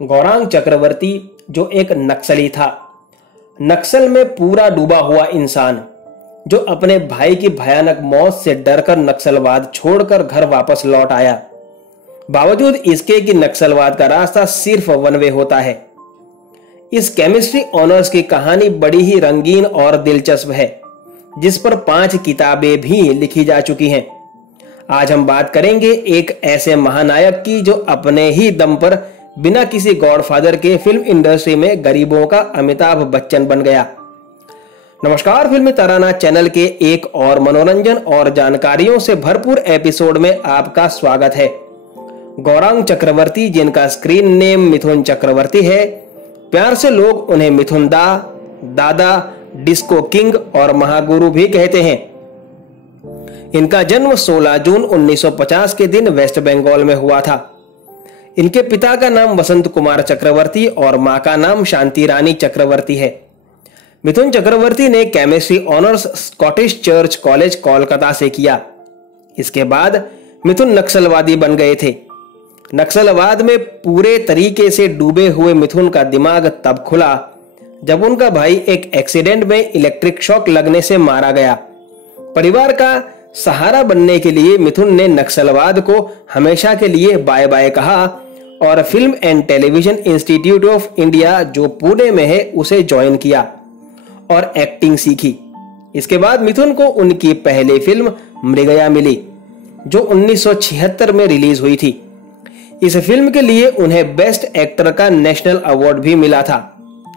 गौरांग चक्रवर्ती जो एक नक्सली था, नक्सल में पूरा डूबा हुआ इंसान, जो अपने भाई की भयानक मौत से डरकर नक्सलवाद छोड़कर घर वापस लौट आया। बावजूद इसके कि नक्सलवाद का रास्ता सिर्फ वन वे होता है। इस केमिस्ट्री ऑनर्स की कहानी बड़ी ही रंगीन और दिलचस्प है, जिस पर 5 किताबें भी लिखी जा चुकी हैं। आज हम बात करेंगे एक ऐसे महानायक की जो अपने ही दम पर बिना किसी गॉडफादर के फिल्म इंडस्ट्री में गरीबों का अमिताभ बच्चन बन गया। नमस्कार, फिल्मी तराना चैनल के एक और मनोरंजन और जानकारियों से भरपूर एपिसोड में आपका स्वागत है। गौरांग चक्रवर्ती, जिनका स्क्रीन नेम मिथुन चक्रवर्ती है, प्यार से लोग उन्हें मिथुन दा, दादा, डिस्को किंग और महागुरु भी कहते हैं। इनका जन्म 16 जून 1950 के दिन वेस्ट बंगाल में हुआ था। इनके पिता का नाम वसंत कुमार चक्रवर्ती और मां का नाम शांति रानी चक्रवर्ती है। मिथुन चक्रवर्ती ने chemistry honours Scottish church college Kolkata से किया। इसके बाद मिथुन नक्सलवादी बन गए थे। नक्सलवाद में पूरे तरीके से डूबे हुए मिथुन का दिमाग तब खुला जब उनका भाई एक एक्सीडेंट में इलेक्ट्रिक शॉक लगने से मारा गया। परिवार का सहारा बनने के लिए मिथुन ने नक्सलवाद को हमेशा के लिए बाय बाय कहा और film and television institute of India, जो पुणे में है, उसे ज्वाइन किया और एक्टिंग सीखी। इसके बाद मिथुन को उनकी पहली फिल्म मृगया मिली, जो 1976 में रिलीज हुई थी। इस फिल्म के लिए उन्हें बेस्ट एक्टर का नेशनल अवार्ड भी मिला था।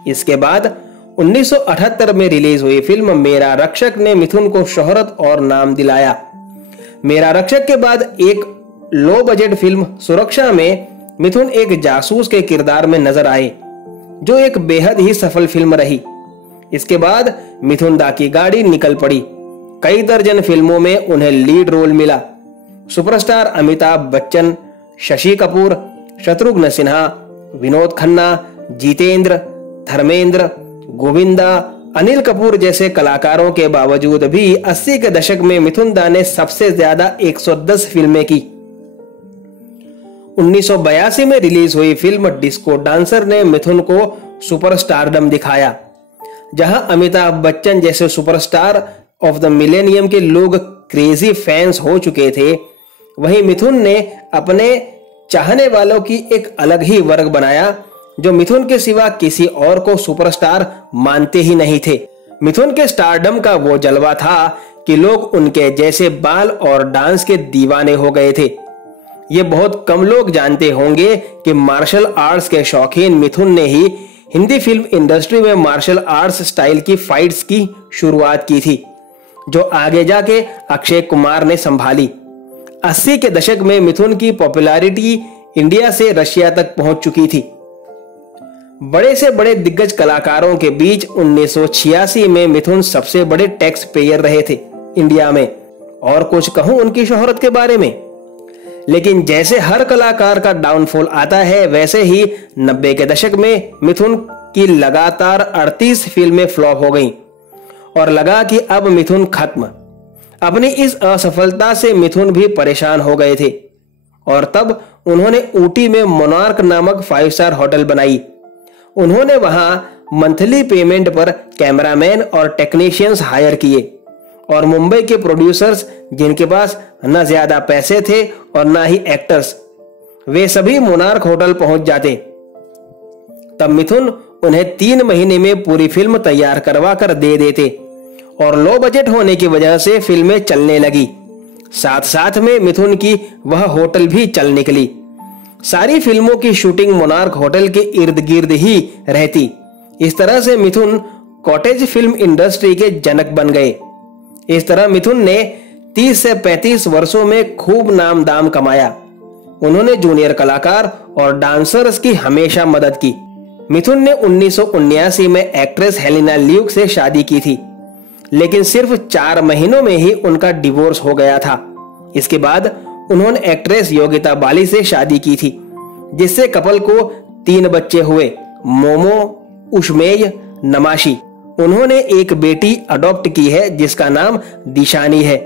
इसके बाद 1978 में रिलीज हुई फिल्म मेरा रक्षक ने मिथुन को शोहरत और नाम दिलाया। मेरा रक्षक के बाद एक लो बजट फिल्म सुरक्षा में मिथुन एक जासूस के किरदार में नजर आए, जो एक बेहद ही सफल फिल्म रही। इसके बाद मिथुन दा की गाड़ी निकल पड़ी। कई दर्जन फिल्मों में उन्हें लीड रोल मिला। सुपरस्टार अमिताभ बच्चन, शशि कपूर, शत्रुघ्न सिन्हा, विनोद खन्ना, जितेंद्र, धर्मेंद्र, गोविंदा, अनिल कपूर जैसे कलाकारों के बावजूद भी 80 के दशक में मिथुन दा ने सबसे ज्यादा 110 फिल्में की। 1982 में रिलीज हुई फिल्म डिस्को डांसर ने मिथुन को सुपरस्टारडम दिखाया। जहां अमिताभ बच्चन जैसे सुपरस्टार ऑफ द मिलेनियम के लोग क्रेजी फैंस हो चुके थे, वहीं मिथुन ने अपने चाहने वालों की एक अलग ही वर्ग बनाया, जो मिथुन के सिवा किसी और को सुपरस्टार मानते ही नहीं थे। मिथुन के स्टारडम का वो जलवा था कि लोग उनके जैसे बाल और डांस के दीवाने हो गए थे। ये बहुत कम लोग जानते होंगे कि मार्शल आर्ट्स के शौकीन मिथुन ने ही हिंदी फिल्म इंडस्ट्री में मार्शल आर्ट्स स्टाइल की फाइट्स की शुरुआत की थी, जो आगे जाके अक्षय कुमार ने संभाली। 80 के दशक में मिथुन की पॉपुलैरिटी इंडिया से रशिया तक पहुंच चुकी थी। बड़े से बड़े दिग्गज कलाकारों के बीच 1986 में मिथुन सबसे बड़े टैक्स पेयर रहे थे इंडिया में। और कुछ कहूं उनकी शोहरत के बारे में, लेकिन जैसे हर कलाकार का डाउनफॉल आता है, वैसे ही 90 के दशक में मिथुन की लगातार 38 फिल्में फ्लॉप हो गईं और लगा कि अब मिथुन खत्म। अपनी इस असफलता से मिथुन भी परेशान हो गए थे और तब उन्होंने ऊटी में मोनार्क नामक 5 स्टार होटल बनाई। उन्होंने वहां मंथली पेमेंट पर कैमरामैन और टेक्नीशियंस हायर किए और मुंबई के प्रोड्यूसर्स, जिनके पास न ज्यादा पैसे थे और ना ही एक्टर्स, वे सभी मोनार्क होटल पहुंच जाते। तब मिथुन उन्हें 3 महीने में पूरी फिल्म तैयार करवा कर दे देते और लो बजट होने की वजह से फिल्में चलने लगी। साथ साथ में मिथुन की वह होटल भी चल निकली। सारी फिल्मों की शूटिंग मोनार्क होटल के इर्द गिर्द ही रहती। इस तरह से मिथुन कॉटेज फिल्म इंडस्ट्री के जनक बन गए। इस तरह मिथुन ने 30 से 35 वर्षों में खूब नाम दाम कमाया। उन्होंने जूनियर कलाकार और डांसर्स की हमेशा मदद की। मिथुन ने 1979 में एक्ट्रेस हेलेना ल्यूक से शादी की थी, लेकिन सिर्फ 4 महीनों में ही उनका डिवोर्स हो गया था। इसके बाद उन्होंने एक्ट्रेस योगिता बाली से शादी की थी, जिससे कपल को 3 बच्चे हुए, मोमो, उष्मेय, नमाशी। उन्होंने एक बेटी अडॉप्ट की है, जिसका नाम दिशानी है।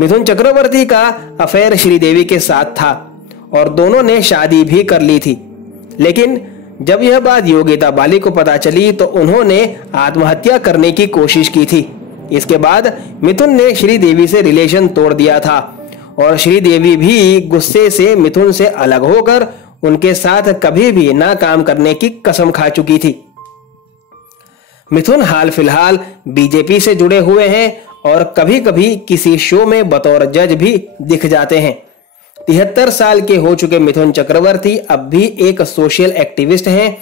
मिथुन चक्रवर्ती का अफेयर श्रीदेवी के साथ था और दोनों ने शादी भी कर ली थी। लेकिन जब यह बात योगिता बाली को पता चली तो उन्होंने आत्महत्या करने की कोशिश की थी। इसके बाद मिथुन ने श्रीदेवी से रिलेशन तोड़ दिया था और श्रीदेवी भी गुस्से से मिथुन से अलग होकर उनके साथ कभी भी ना काम करने की कसम खा चुकी थी। मिथुन हाल फिलहाल बीजेपी से जुड़े हुए हैं और कभी कभी किसी शो में बतौर जज भी दिख जाते हैं। 73 साल के हो चुके मिथुन चक्रवर्ती अब भी एक सोशल एक्टिविस्ट हैं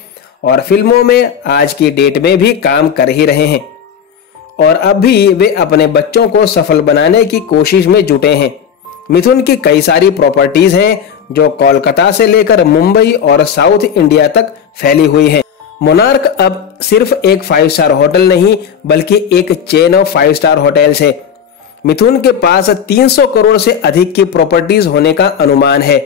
और फिल्मों में आज की डेट में भी काम कर ही रहे हैं और अब भी वे अपने बच्चों को सफल बनाने की कोशिश में जुटे हैं। मिथुन की कई सारी प्रॉपर्टीज हैं जो कोलकाता से लेकर मुंबई और साउथ इंडिया तक फैली हुई हैं। मोनार्क अब सिर्फ एक 5 स्टार होटल नहीं बल्कि एक चेन ऑफ 5 स्टार होटल्स है। मिथुन के पास 300 करोड़ से अधिक की प्रॉपर्टीज होने का अनुमान है।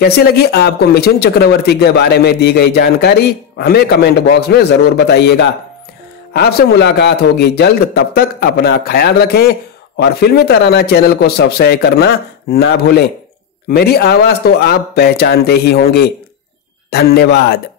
कैसी लगी आपको मिथुन चक्रवर्ती के बारे में दी गई जानकारी? हमें कमेंट बॉक्स में जरूर बताइएगा। आपसे मुलाकात होगी जल्द, तब तक अपना ख्याल रखें और फिल्मी तराना चैनल को सब्सक्राइब करना ना भूलें। मेरी आवाज तो आप पहचानते ही होंगे। धन्यवाद।